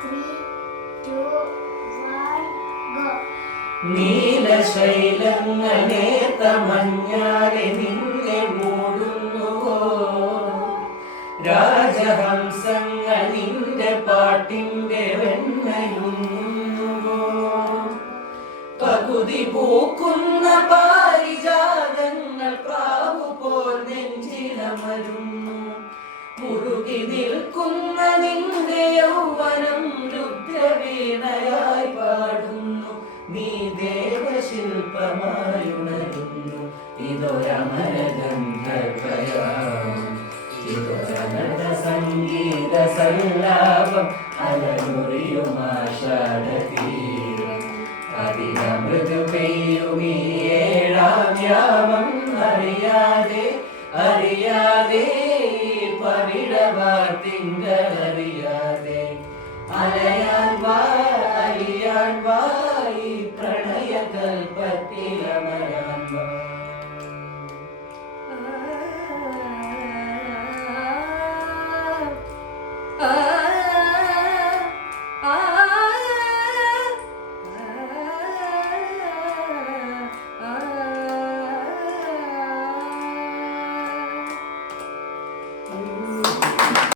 3, 2, 1, go. നീലശൈലങ്ങൾ നേർത്ത മഞ്ഞാലെ നിന്നെ മൂടുന്നുവോ, രാജഹംസങ്ങൾ നിന്റെ പാട്ടിന്റെ വെണ്ണയുന്നുവോ, പകുതി പൂക്കുന്ന പാരിജാതങ്ങൾ പ്രാവു പോൽ നെഞ്ചിലമരുന്നു, മുറുകി നിൽക്കുന്ന നിന്റെ യൗവനം രുദ്രവീണയായി പാടുന്നു, നീ ദേവശില്പമായുണരുന്നു, ഇതൊരമരഗന്ധർവയാമം, ഇതൊരനട സംഗീത സല്ലാപം, അലമുറിയുമാഷാഢതീരം, അതിനമൃദു പെയ്യുമീ ഏഴാം യാമം, അറിയാതെ അറിയാതെ പവിഴവാർത്തിങ്കളറിയാതെ